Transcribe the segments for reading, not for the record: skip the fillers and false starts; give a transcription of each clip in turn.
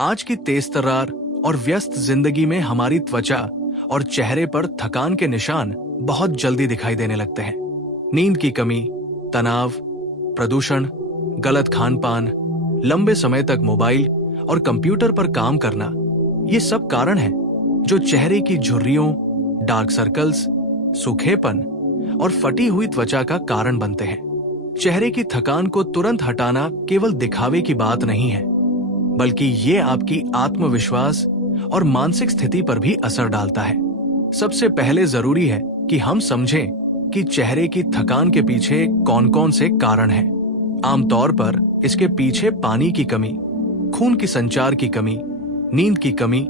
आज की तेज तर्रार और व्यस्त जिंदगी में हमारी त्वचा और चेहरे पर थकान के निशान बहुत जल्दी दिखाई देने लगते हैं। नींद की कमी, तनाव, प्रदूषण, गलत खान पान, लंबे समय तक मोबाइल और कंप्यूटर पर काम करना, ये सब कारण हैं जो चेहरे की झुर्रियों, डार्क सर्कल्स, सूखेपन और फटी हुई त्वचा का कारण बनते हैं। चेहरे की थकान को तुरंत हटाना केवल दिखावे की बात नहीं है, बल्कि ये आपकी आत्मविश्वास और मानसिक स्थिति पर भी असर डालता है। सबसे पहले जरूरी है कि हम समझें कि चेहरे की थकान के पीछे कौन कौन से कारण हैं। आमतौर पर इसके पीछे पानी की कमी, खून की संचार की कमी, नींद की कमी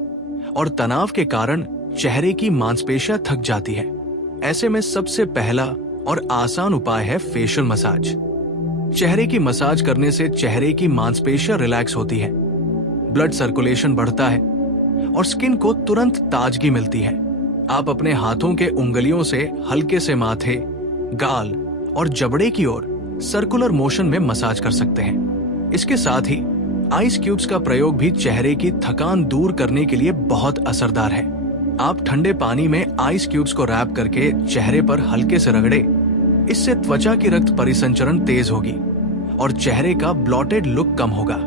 और तनाव के कारण चेहरे की मांसपेशियां थक जाती है। ऐसे में सबसे पहला और आसान उपाय है फेशियल मसाज। चेहरे की मसाज करने से चेहरे की मांसपेशियां रिलैक्स होती है, ब्लड सर्कुलेशन बढ़ता है और स्किन को तुरंत ताजगी मिलती है। आप अपने हाथों के उंगलियों से हल्के से माथे, गाल और जबड़े की ओर सर्कुलर मोशन में मसाज कर सकते हैं। इसके साथ ही आइस क्यूब्स का प्रयोग भी चेहरे की थकान दूर करने के लिए बहुत असरदार है। आप ठंडे पानी में आइस क्यूब्स को रैप करके चेहरे पर हल्के से रगड़े। इससे त्वचा की रक्त परिसंचरण तेज होगी और चेहरे का ब्लॉटेड लुक कम होगा।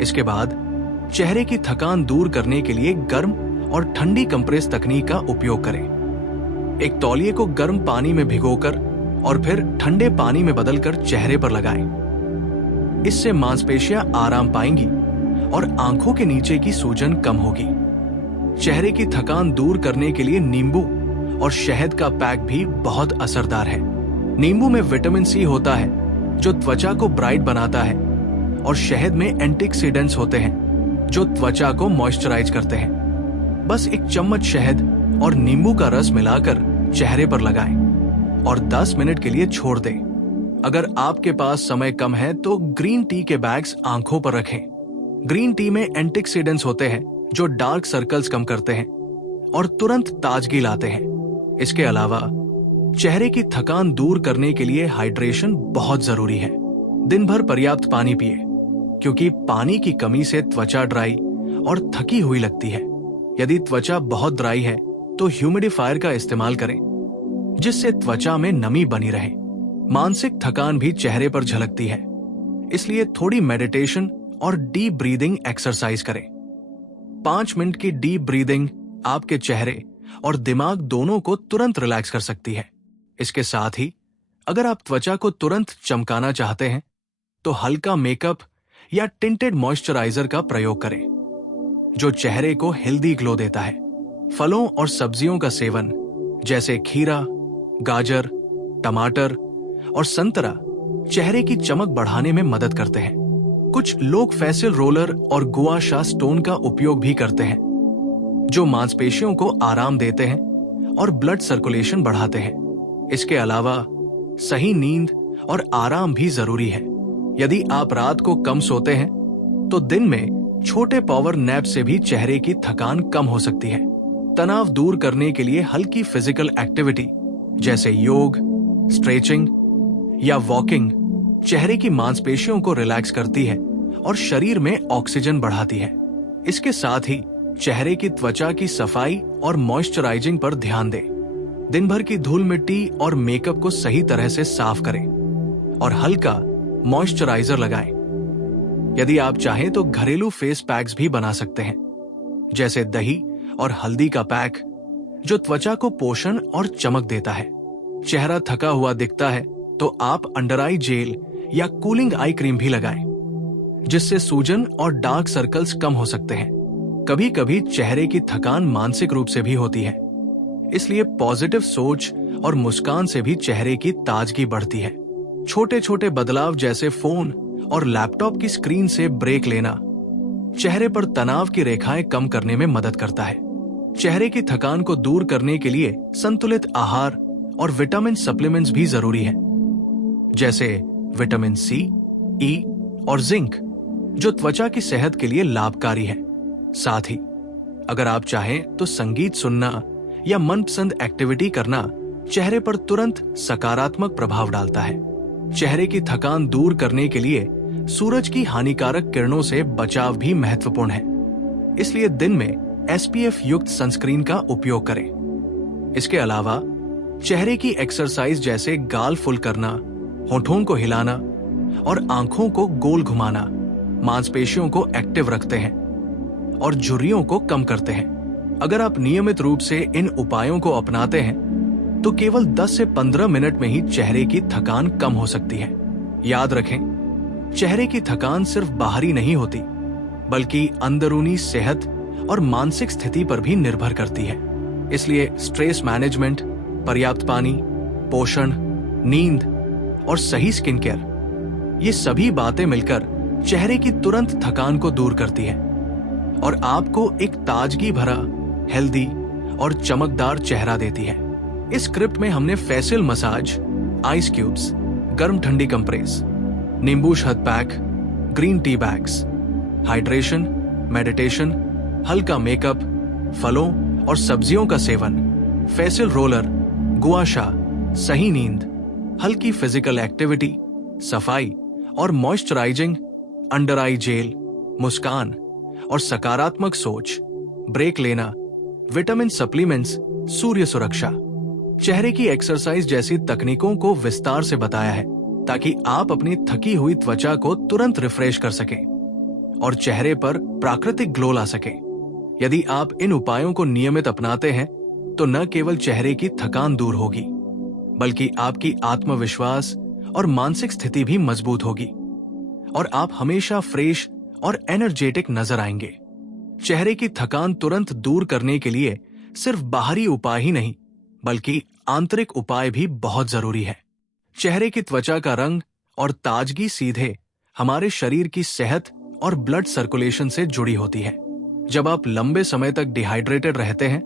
इसके बाद चेहरे की थकान दूर करने के लिए गर्म और ठंडी कंप्रेस तकनीक का उपयोग करें। एक तौलिए को गर्म पानी में भिगोकर और फिर ठंडे पानी में बदलकर चेहरे पर लगाएं। इससे मांसपेशियां आराम पाएंगी और आंखों के नीचे की सूजन कम होगी। चेहरे की थकान दूर करने के लिए नींबू और शहद का पैक भी बहुत असरदार है। नींबू में विटामिन सी होता है जो त्वचा को ब्राइट बनाता है और शहद में एंटीऑक्सीडेंट्स होते हैं जो त्वचा को मॉइस्चराइज करते हैं। बस एक चम्मच शहद और नींबू का रस मिलाकर चेहरे पर लगाएं और 10 मिनट के लिए छोड़ दें। अगर आपके पास समय कम है तो ग्रीन टी के बैग्स आंखों पर रखें। ग्रीन टी में एंटीऑक्सीडेंट्स होते हैं जो डार्क सर्कल्स कम करते हैं और तुरंत ताजगी लाते हैं। इसके अलावा चेहरे की थकान दूर करने के लिए हाइड्रेशन बहुत जरूरी है। दिन भर पर्याप्त पानी पिए, क्योंकि पानी की कमी से त्वचा ड्राई और थकी हुई लगती है। यदि त्वचा बहुत ड्राई है तो ह्यूमिडिफायर का इस्तेमाल करें, जिससे त्वचा में नमी बनी रहे। मानसिक थकान भी चेहरे पर झलकती है, इसलिए थोड़ी मेडिटेशन और डीप ब्रीदिंग एक्सरसाइज करें। 5 मिनट की डीप ब्रीदिंग आपके चेहरे और दिमाग दोनों को तुरंत रिलैक्स कर सकती है। इसके साथ ही अगर आप त्वचा को तुरंत चमकाना चाहते हैं तो हल्का मेकअप या टिंटेड मॉइस्चराइजर का प्रयोग करें, जो चेहरे को हेल्दी ग्लो देता है। फलों और सब्जियों का सेवन, जैसे खीरा, गाजर, टमाटर और संतरा, चेहरे की चमक बढ़ाने में मदद करते हैं। कुछ लोग फेशियल रोलर और गुआ शा स्टोन का उपयोग भी करते हैं, जो मांसपेशियों को आराम देते हैं और ब्लड सर्कुलेशन बढ़ाते हैं। इसके अलावा सही नींद और आराम भी जरूरी है। यदि आप रात को कम सोते हैं तो दिन में छोटे पावर नैप से भी चेहरे की थकान कम हो सकती है। तनाव दूर करने के लिए हल्की फिजिकल एक्टिविटी जैसे योग, स्ट्रेचिंग या वॉकिंग चेहरे की मांसपेशियों को रिलैक्स करती है और शरीर में ऑक्सीजन बढ़ाती है। इसके साथ ही चेहरे की त्वचा की सफाई और मॉइस्चराइजिंग पर ध्यान दें। दिन भर की धूल मिट्टी और मेकअप को सही तरह से साफ करें और हल्का मॉइस्चराइजर लगाएं। यदि आप चाहें तो घरेलू फेस पैक्स भी बना सकते हैं, जैसे दही और हल्दी का पैक, जो त्वचा को पोषण और चमक देता है। चेहरा थका हुआ दिखता है तो आप अंडर आई जेल या कूलिंग आई क्रीम भी लगाएं, जिससे सूजन और डार्क सर्कल्स कम हो सकते हैं। कभी कभी चेहरे की थकान मानसिक रूप से भी होती है, इसलिए पॉजिटिव सोच और मुस्कान से भी चेहरे की ताजगी बढ़ती है। छोटे छोटे बदलाव जैसे फोन और लैपटॉप की स्क्रीन से ब्रेक लेना चेहरे पर तनाव की रेखाएं कम करने में मदद करता है। चेहरे की थकान को दूर करने के लिए संतुलित आहार और विटामिन सप्लीमेंट्स भी जरूरी है, जैसे विटामिन सी, ई और जिंक, जो त्वचा की सेहत के लिए लाभकारी है। साथ ही अगर आप चाहें तो संगीत सुनना या मनपसंद एक्टिविटी करना चेहरे पर तुरंत सकारात्मक प्रभाव डालता है। चेहरे की थकान दूर करने के लिए सूरज की हानिकारक किरणों से बचाव भी महत्वपूर्ण है। इसलिए दिन में SPF युक्त सनस्क्रीन का उपयोग करें। इसके अलावा चेहरे की एक्सरसाइज जैसे गाल फुल करना, होठों को हिलाना और आंखों को गोल घुमाना मांसपेशियों को एक्टिव रखते हैं और झुर्रियों को कम करते हैं। अगर आप नियमित रूप से इन उपायों को अपनाते हैं तो केवल 10 से 15 मिनट में ही चेहरे की थकान कम हो सकती है। याद रखें, चेहरे की थकान सिर्फ बाहरी नहीं होती, बल्कि अंदरूनी सेहत और मानसिक स्थिति पर भी निर्भर करती है। इसलिए स्ट्रेस मैनेजमेंट, पर्याप्त पानी, पोषण, नींद और सही स्किन केयर, ये सभी बातें मिलकर चेहरे की तुरंत थकान को दूर करती है और आपको एक ताजगी भरा, हेल्दी और चमकदार चेहरा देती है। इस स्क्रिप्ट में हमने फेशियल मसाज, आइस क्यूब्स, गर्म ठंडी कंप्रेस, नींबू शहद pack, green tea bags, hydration, meditation, हल्का मेकअप, फलों और सब्जियों का सेवन, फेशियल रोलर, गुआशा, सही नींद, हल्की फिजिकल एक्टिविटी, सफाई और मॉइस्चराइजिंग, अंडर आई जेल, मुस्कान और सकारात्मक सोच, ब्रेक लेना, विटामिन सप्लीमेंट्स, सूर्य सुरक्षा, चेहरे की एक्सरसाइज जैसी तकनीकों को विस्तार से बताया है ताकि आप अपनी थकी हुई त्वचा को तुरंत रिफ्रेश कर सकें और चेहरे पर प्राकृतिक ग्लो ला सकें। यदि आप इन उपायों को नियमित अपनाते हैं तो न केवल चेहरे की थकान दूर होगी, बल्कि आपकी आत्मविश्वास और मानसिक स्थिति भी मजबूत होगी और आप हमेशा फ्रेश और एनर्जेटिक नजर आएंगे। चेहरे की थकान तुरंत दूर करने के लिए सिर्फ बाहरी उपाय ही नहीं, बल्कि आंतरिक उपाय भी बहुत जरूरी है। चेहरे की त्वचा का रंग और ताजगी सीधे हमारे शरीर की सेहत और ब्लड सर्कुलेशन से जुड़ी होती है। जब आप लंबे समय तक डिहाइड्रेटेड रहते हैं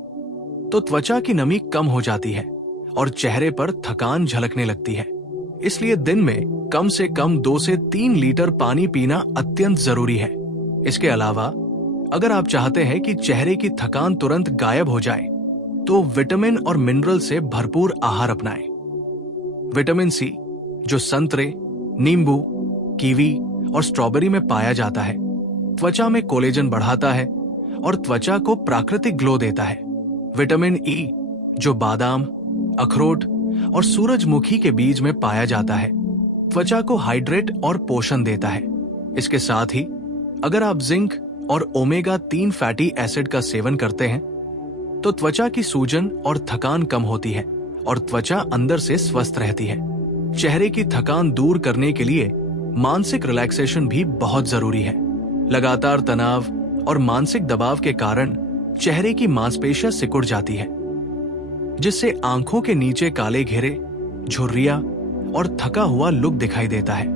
तो त्वचा की नमी कम हो जाती है और चेहरे पर थकान झलकने लगती है। इसलिए दिन में कम से कम 2 से 3 लीटर पानी पीना अत्यंत जरूरी है। इसके अलावा अगर आप चाहते हैं कि चेहरे की थकान तुरंत गायब हो जाए तो विटामिन और मिनरल से भरपूर आहार अपनाएं। विटामिन सी, जो संतरे, नींबू, कीवी और स्ट्रॉबेरी में पाया जाता है, त्वचा में कोलेजन बढ़ाता है और त्वचा को प्राकृतिक ग्लो देता है। विटामिन ई, जो बादाम, अखरोट और सूरजमुखी के बीज में पाया जाता है, त्वचा को हाइड्रेट और पोषण देता है। इसके साथ ही अगर आप जिंक और ओमेगा 3 फैटी एसिड का सेवन करते हैं तो त्वचा की सूजन और थकान कम होती है और त्वचा अंदर से स्वस्थ रहती है। चेहरे की थकान दूर करने के लिए मानसिक रिलैक्सेशन भी बहुत जरूरी है। लगातार तनाव और मानसिक दबाव के कारण चेहरे की मांसपेशियां सिकुड़ जाती है, जिससे आंखों के नीचे काले घेरे, झुर्रियां और थका हुआ लुक दिखाई देता है।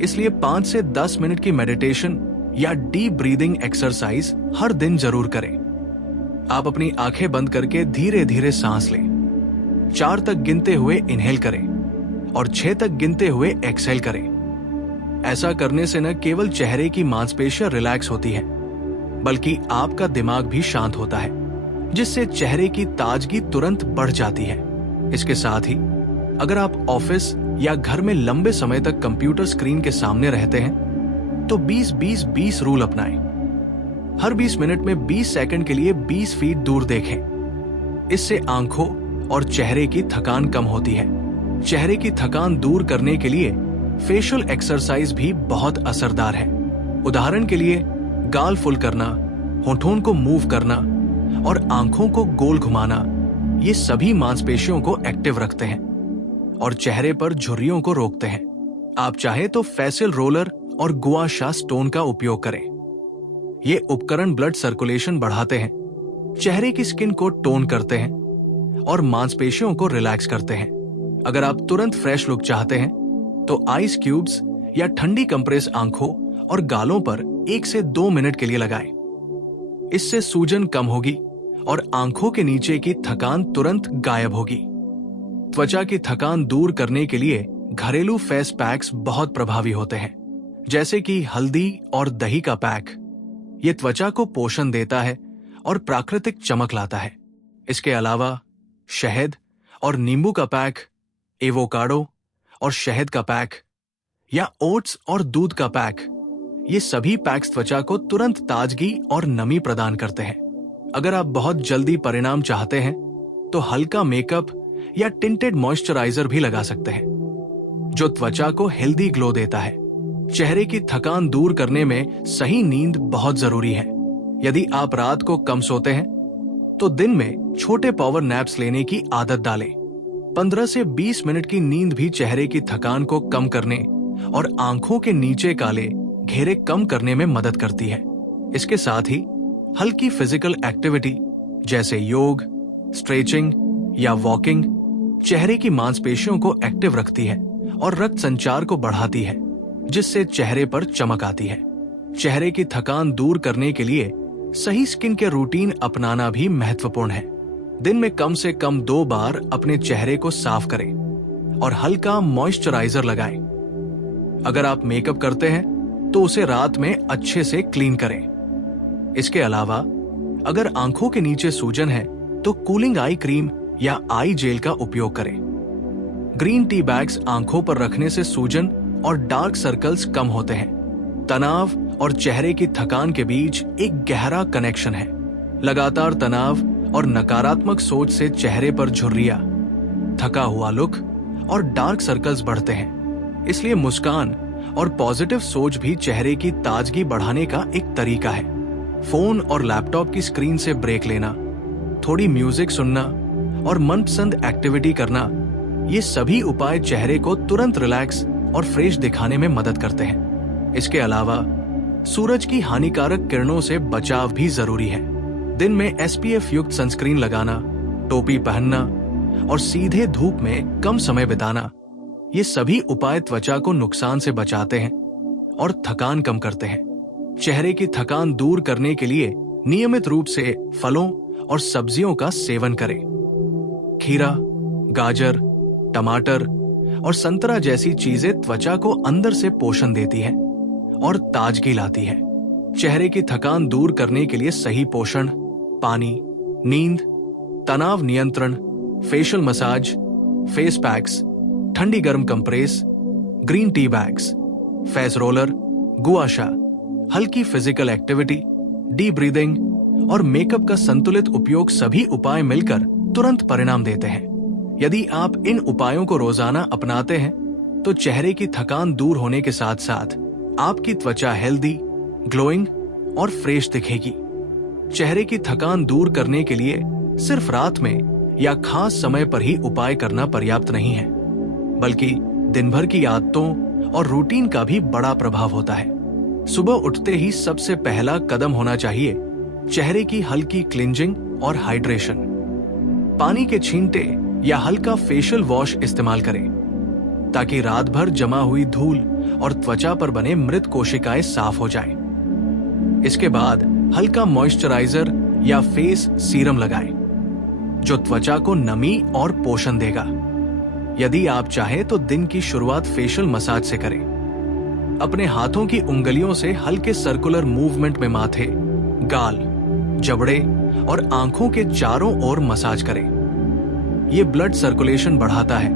इसलिए 5 से 10 मिनट की मेडिटेशन या डीप ब्रीदिंग एक्सरसाइज हर दिन जरूर करें। आप अपनी आंखें बंद करके धीरे धीरे सांस लें, 4 तक गिनते हुए इनहेल करें और 6 तक गिनते हुए एक्सहेल करें। ऐसा करने से न केवल चेहरे की मांसपेशियां रिलैक्स होती है, बल्कि आपका दिमाग भी शांत होता है, जिससे चेहरे की ताजगी तुरंत बढ़ जाती है। इसके साथ ही अगर आप ऑफिस या घर में लंबे समय तक कंप्यूटर स्क्रीन के सामने रहते हैं तो 20-20-20 रूल अपनाएं। हर 20 मिनट में 20 सेकंड के लिए 20 फीट दूर देखें। इससे आंखों और चेहरे की थकान कम होती है। चेहरे की थकान दूर करने के लिए फेशियल एक्सरसाइज भी बहुत असरदार है। उदाहरण के लिए गाल फुल करना, होठों को मूव करना और आंखों को गोल घुमाना, ये सभी मांसपेशियों को एक्टिव रखते हैं और चेहरे पर झुर्रियों को रोकते हैं। आप चाहे तो फेशियल रोलर और गुआशा स्टोन का उपयोग करें। ये उपकरण ब्लड सर्कुलेशन बढ़ाते हैं, चेहरे की स्किन को टोन करते हैं और मांसपेशियों को रिलैक्स करते हैं। अगर आप तुरंत फ्रेश लुक चाहते हैं तो आइस क्यूब्स या ठंडी कंप्रेस आंखों और गालों पर 1 से 2 मिनट के लिए लगाएं। इससे सूजन कम होगी और आंखों के नीचे की थकान तुरंत गायब होगी। त्वचा की थकान दूर करने के लिए घरेलू फेस पैक्स बहुत प्रभावी होते हैं, जैसे कि हल्दी और दही का पैक। ये त्वचा को पोषण देता है और प्राकृतिक चमक लाता है। इसके अलावा शहद और नींबू का पैक, एवोकाडो और शहद का पैक या ओट्स और दूध का पैक, ये सभी पैक्स त्वचा को तुरंत ताजगी और नमी प्रदान करते हैं। अगर आप बहुत जल्दी परिणाम चाहते हैं तो हल्का मेकअप या टिंटेड मॉइस्चराइजर भी लगा सकते हैं, जो त्वचा को हेल्दी ग्लो देता है। चेहरे की थकान दूर करने में सही नींद बहुत जरूरी है। यदि आप रात को कम सोते हैं तो दिन में छोटे पावर नैप्स लेने की आदत डालें। 15 से 20 मिनट की नींद भी चेहरे की थकान को कम करने और आंखों के नीचे काले घेरे कम करने में मदद करती है। इसके साथ ही हल्की फिजिकल एक्टिविटी जैसे योग, स्ट्रेचिंग या वॉकिंग चेहरे की मांसपेशियों को एक्टिव रखती है और रक्त संचार को बढ़ाती है, जिससे चेहरे पर चमक आती है। चेहरे की थकान दूर करने के लिए सही स्किन केयर रूटीन अपनाना भी महत्वपूर्ण है। दिन में कम से कम 2 बार अपने चेहरे को साफ करें और हल्का मॉइस्चराइजर लगाएं। अगर आप मेकअप करते हैं तो उसे रात में अच्छे से क्लीन करें। इसके अलावा अगर आंखों के नीचे सूजन है तो कूलिंग आई क्रीम या आई जेल का उपयोग करें। ग्रीन टी बैग्स आंखों पर रखने से सूजन और डार्क सर्कल्स कम होते हैं। तनाव और चेहरे की थकान के बीच एक गहरा कनेक्शन है। लगातार तनाव और नकारात्मक सोच से चेहरे पर झुर्रियां, थका हुआ लुक और डार्क सर्कल्स बढ़ते हैं। इसलिए मुस्कान और पॉजिटिव सोच भी चेहरे की ताजगी बढ़ाने का एक तरीका है। फोन और लैपटॉप की स्क्रीन से ब्रेक लेना, थोड़ी म्यूजिक सुनना और मनपसंद एक्टिविटी करना, ये सभी उपाय चेहरे को तुरंत रिलैक्स और फ्रेश दिखाने में मदद करते हैं। इसके अलावा सूरज की हानिकारक किरणों से बचाव भी जरूरी है। दिन में SPF युक्त सनस्क्रीन लगाना, टोपी पहनना और सीधे धूप में कम समय बिताना, ये सभी उपाय त्वचा को नुकसान से बचाते हैं और थकान कम करते हैं। चेहरे की थकान दूर करने के लिए नियमित रूप से फलों और सब्जियों का सेवन करें। खीरा, गाजर, टमाटर और संतरा जैसी चीजें त्वचा को अंदर से पोषण देती है और ताजगी लाती है। चेहरे की थकान दूर करने के लिए सही पोषण, पानी, नींद, तनाव नियंत्रण, फेशियल मसाज, फेस पैक्स, ठंडी गर्म compress, green tea bags, face roller, gua sha, हल्की फिजिकल एक्टिविटी, डीप ब्रीदिंग और मेकअप का संतुलित उपयोग सभी उपाय मिलकर तुरंत परिणाम देते हैं। यदि आप इन उपायों को रोजाना अपनाते हैं तो चेहरे की थकान दूर होने के साथ साथ आपकी त्वचा हेल्दी, ग्लोइंग और फ्रेश दिखेगी। चेहरे की थकान दूर करने के लिए सिर्फ रात में या खास समय पर ही उपाय करना पर्याप्त नहीं है, बल्कि दिन भर की आदतों और रूटीन का भी बड़ा प्रभाव होता है। सुबह उठते ही सबसे पहला कदम होना चाहिए चेहरे की हल्की क्लींजिंग और हाइड्रेशन। पानी के छींटे या हल्का फेशियल वॉश इस्तेमाल करें ताकि रात भर जमा हुई धूल और त्वचा पर बने मृत कोशिकाएं साफ हो जाएं। इसके बाद हल्का मॉइस्चराइजर या फेस सीरम लगाएं, जो त्वचा को नमी और पोषण देगा। यदि आप चाहें तो दिन की शुरुआत फेशियल मसाज से करें। अपने हाथों की उंगलियों से हल्के सर्कुलर मूवमेंट में माथे, गाल, जबड़े और आंखों के चारों ओर मसाज करें। ये ब्लड सर्कुलेशन बढ़ाता है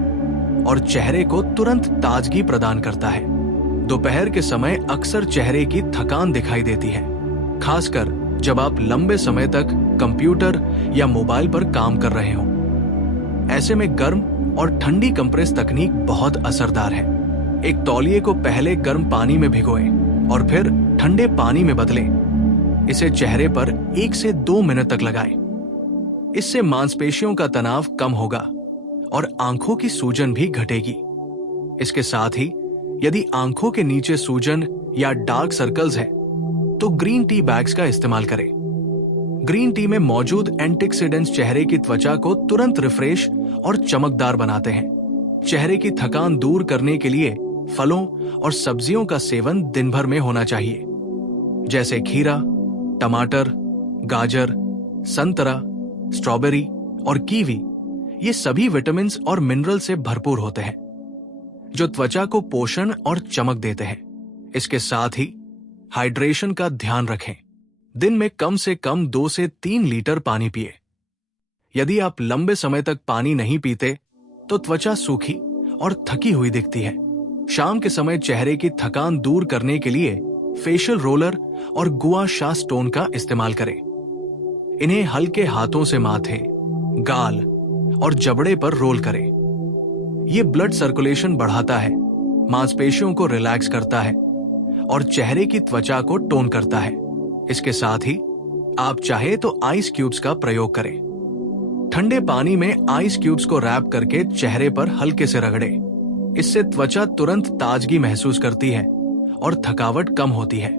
और चेहरे को तुरंत ताजगी प्रदान करता है। दोपहर के समय अक्सर चेहरे की थकान दिखाई देती है, खासकर जब आप लंबे समय तक कंप्यूटर या मोबाइल पर काम कर रहे हो। ऐसे में गर्म और ठंडी कंप्रेस तकनीक बहुत असरदार है। एक तौलिए को पहले गर्म पानी में भिगोएं और फिर ठंडे पानी में बदलें। इसे चेहरे पर 1 से 2 मिनट तक लगाएं। इससे मांसपेशियों का तनाव कम होगा और आंखों की सूजन भी घटेगी। इसके साथ ही यदि आंखों के नीचे सूजन या डार्क सर्कल्स हैं, तो ग्रीन टी बैग्स का इस्तेमाल करें। ग्रीन टी में मौजूद एंटीऑक्सीडेंट्स चेहरे की त्वचा को तुरंत रिफ्रेश और चमकदार बनाते हैं। चेहरे की थकान दूर करने के लिए फलों और सब्जियों का सेवन दिन भर में होना चाहिए, जैसे खीरा, टमाटर, गाजर, संतरा, स्ट्रॉबेरी और कीवी। ये सभी विटामिन और मिनरल से भरपूर होते हैं, जो त्वचा को पोषण और चमक देते हैं। इसके साथ ही हाइड्रेशन का ध्यान रखें। दिन में कम से कम 2 से 3 लीटर पानी पिए। यदि आप लंबे समय तक पानी नहीं पीते तो त्वचा सूखी और थकी हुई दिखती है। शाम के समय चेहरे की थकान दूर करने के लिए फेशियल रोलर और गुआ शा स्टोन का इस्तेमाल करें। इन्हें हल्के हाथों से माथे, गाल और जबड़े पर रोल करें। ये ब्लड सर्कुलेशन बढ़ाता है, मांसपेशियों को रिलैक्स करता है और चेहरे की त्वचा को टोन करता है। इसके साथ ही आप चाहे तो आइस क्यूब्स का प्रयोग करें। ठंडे पानी में आइस क्यूब्स को रैप करके चेहरे पर हल्के से रगड़ें। इससे त्वचा तुरंत ताजगी महसूस करती है और थकावट कम होती है।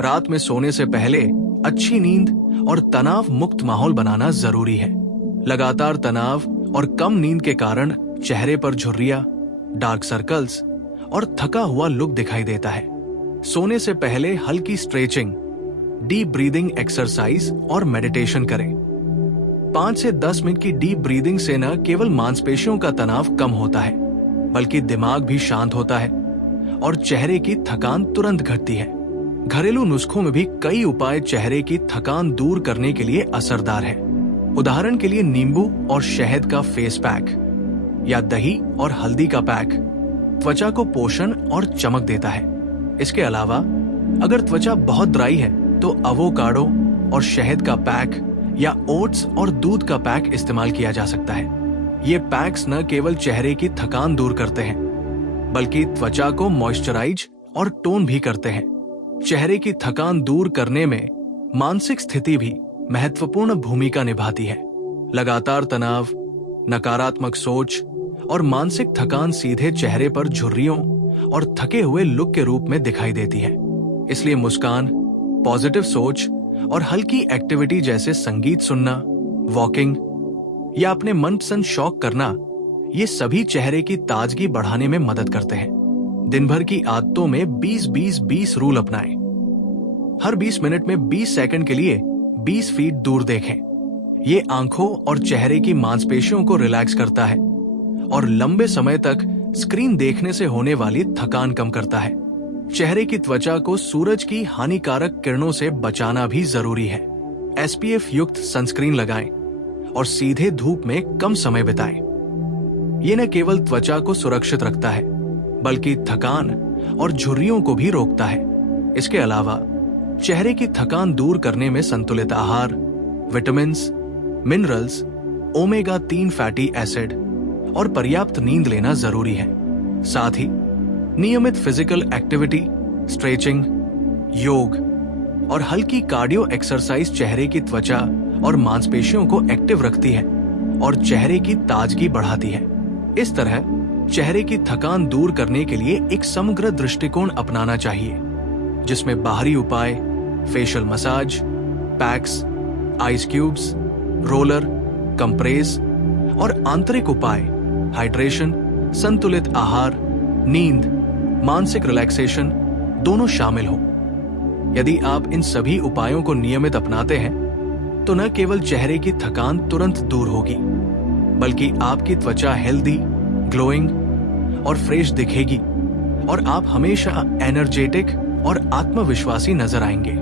रात में सोने से पहले अच्छी नींद और तनाव मुक्त माहौल बनाना जरूरी है। लगातार तनाव और कम नींद के कारण चेहरे पर झुर्रियां, डार्क सर्कल्स और थका हुआ लुक दिखाई देता है। सोने से पहले हल्की स्ट्रेचिंग, डीप ब्रीदिंग एक्सरसाइज और मेडिटेशन करें। 5 से 10 मिनट की डीप ब्रीदिंग से न केवल मांसपेशियों का तनाव कम होता है, बल्कि दिमाग भी शांत होता है और चेहरे की थकान तुरंत घटती है। घरेलू नुस्खों में भी कई उपाय चेहरे की थकान दूर करने के लिए असरदार है। उदाहरण के लिए नींबू और शहद का फेस पैक या दही और हल्दी का पैक त्वचा को पोषण और चमक देता है। इसके अलावा अगर त्वचा बहुत ड्राई है तो अवोकाडो और शहद का पैक या ओट्स और दूध का पैक इस्तेमाल किया जा सकता है। ये पैक्स न केवल चेहरे की थकान दूर करते हैं, बल्कि त्वचा को मॉइस्चराइज और टोन भी करते हैं। चेहरे की थकान दूर करने में मानसिक स्थिति भी महत्वपूर्ण भूमिका निभाती है। लगातार तनाव, नकारात्मक सोच और मानसिक थकान सीधे चेहरे पर झुर्रियों और थके हुए लुक के रूप में दिखाई देती है। इसलिए मुस्कान, पॉजिटिव सोच और हल्की एक्टिविटी जैसे संगीत सुनना, वॉकिंग या अपने मनपसंद शौक करना, ये सभी चेहरे की ताजगी बढ़ाने में मदद करते हैं। दिन भर की आदतों में 20-20-20 रूल अपनाएं। हर 20 मिनट में 20 सेकंड के लिए 20 फीट दूर देखें। ये आंखों और चेहरे की मांसपेशियों को रिलैक्स करता है और लंबे समय तक स्क्रीन देखने से होने वाली थकान कम करता है। चेहरे की त्वचा को सूरज की हानिकारक किरणों से बचाना भी जरूरी है। SPF युक्त सनस्क्रीन लगाएं और सीधे धूप में कम समय बिताएं। ये न केवल त्वचा को सुरक्षित रखता है, बल्कि थकान और झुर्रियों को भी रोकता है। इसके अलावा चेहरे की थकान दूर करने में संतुलित आहार, vitamins, minerals, omega 3 fatty acid और पर्याप्त नींद लेना जरूरी है। साथ ही नियमित फिजिकल एक्टिविटी, स्ट्रेचिंग, योग और हल्की कार्डियो एक्सरसाइज चेहरे की त्वचा और मांसपेशियों को एक्टिव रखती है और चेहरे की ताजगी बढ़ाती है। इस तरह चेहरे की थकान दूर करने के लिए एक समग्र दृष्टिकोण अपनाना चाहिए, जिसमें बाहरी उपाय, facial massage, PACS, ice cubes, roller, compress और आंतरिक उपाय, हाइड्रेशन, संतुलित आहार, नींद, मानसिक रिलैक्सेशन दोनों शामिल हो। यदि आप इन सभी उपायों को नियमित अपनाते हैं तो न केवल चेहरे की थकान तुरंत दूर होगी, बल्कि आपकी त्वचा हेल्दी, ग्लोइंग और फ्रेश दिखेगी और आप हमेशा एनर्जेटिक और आत्मविश्वासी नजर आएंगे।